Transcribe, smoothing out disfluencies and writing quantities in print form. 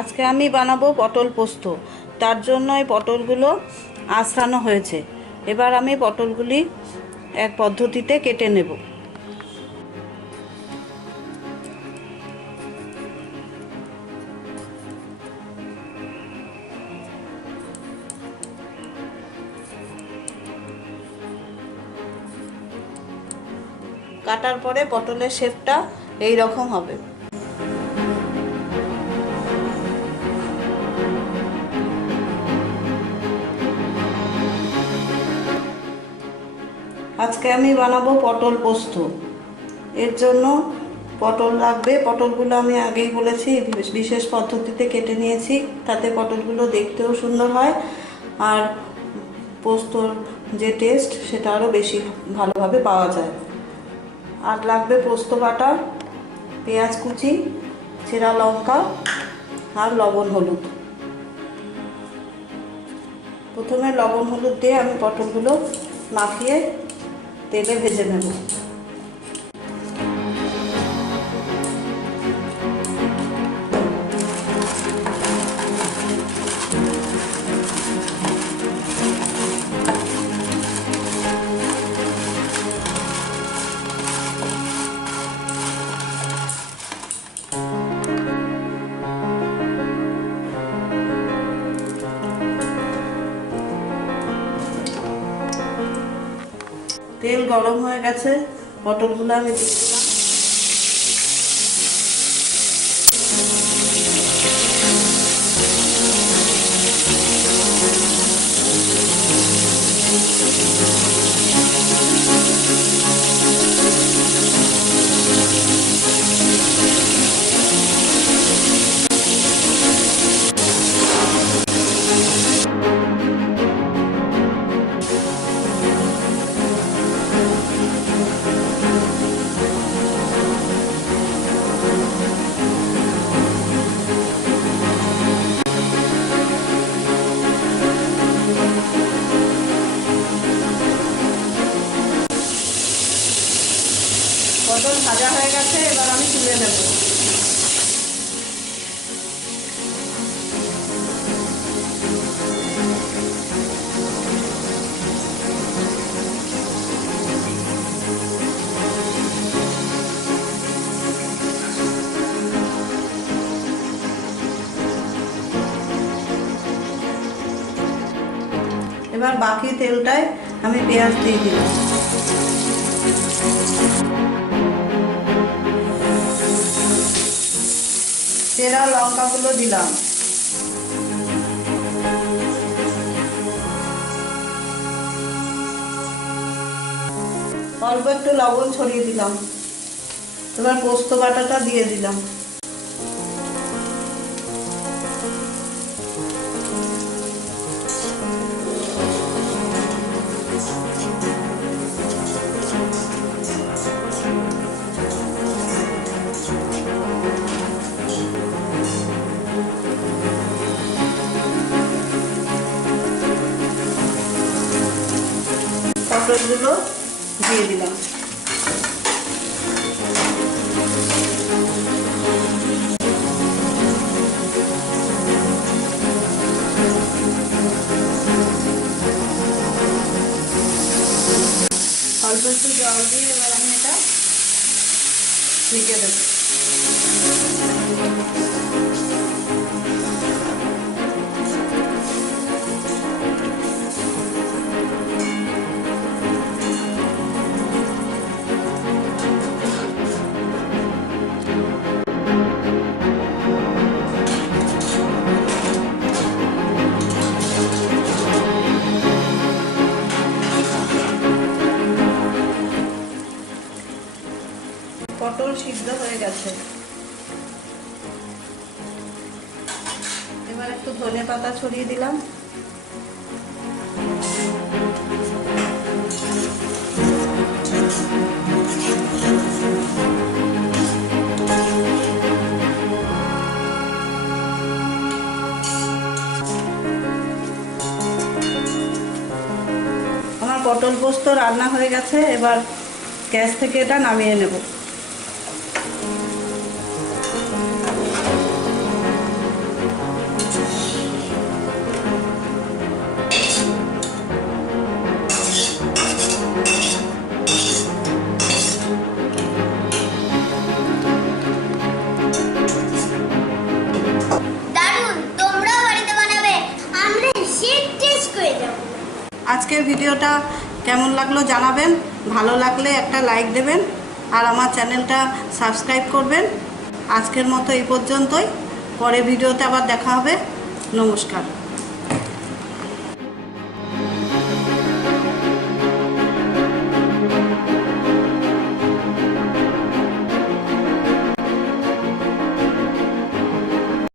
আজকে আমি বানাবো পটল পোস্ত। তার জন্য এই পটলগুলো আঁচড়ানো হয়েছে। এবার আমি পটলগুলি এক পদ্ধতিতে কেটে নেব। কাটার পরে পটলের শেপটা এই রকম হবে। আজকে আমি বানাবো পটল পোস্ত। এর জন্য পটল লাগবে। পটলগুলো আমি আগেই বলেছি বিশেষ পদ্ধতিতে কেটে নিয়েছি, তাতে পটলগুলো দেখতেও সুন্দর হয় আর পোস্তর যে টেস্ট সেটা আরও বেশি ভালোভাবে পাওয়া যায়। আর লাগবে পোস্ত বাটা, পেঁয়াজ কুচি, চেরা লঙ্কা আর লবণ হলুদ। প্রথমে লবণ হলুদ দিয়ে আমি পটলগুলো মাখিয়ে তেলে ভেজে নেব। তেল গরম হয়ে গেছে, পটলগুলো আমি দিয়ে দিলাম। পটল ভাজা হয়ে গেছে, এবার আমি তুলে নেব। এবার বাকি তেলটায় আমি পেঁয়াজ দিয়ে দিলাম। চেরা লঙ্কাগুলো দিলাম। অল্প একটু লবণ ছড়িয়ে দিলাম। এবার পোস্ত বাটাটা দিয়ে দিলাম। পটলগুলো দিয়ে দিলাম। অল্প একটু জল দিয়ে এবার আমি এটা ঢেকে দেবো। পটল সিদ্ধ হয়ে গেছে। এবার একটু ধনে পাতা ছড়িয়ে দিলাম। আমার পটল পোস্ত রান্না হয়ে গেছে। এবার গ্যাস থেকে এটা নামিয়ে নেব। আজকের ভিডিওটা কেমন লাগলো জানাবেন, ভালো লাগলে একটা লাইক দেবেন আর আমার চ্যানেলটা সাবস্ক্রাইব করবেন। আজকের মতো এই পর্যন্তই, পরে ভিডিওতে আবার দেখা হবে। নমস্কার।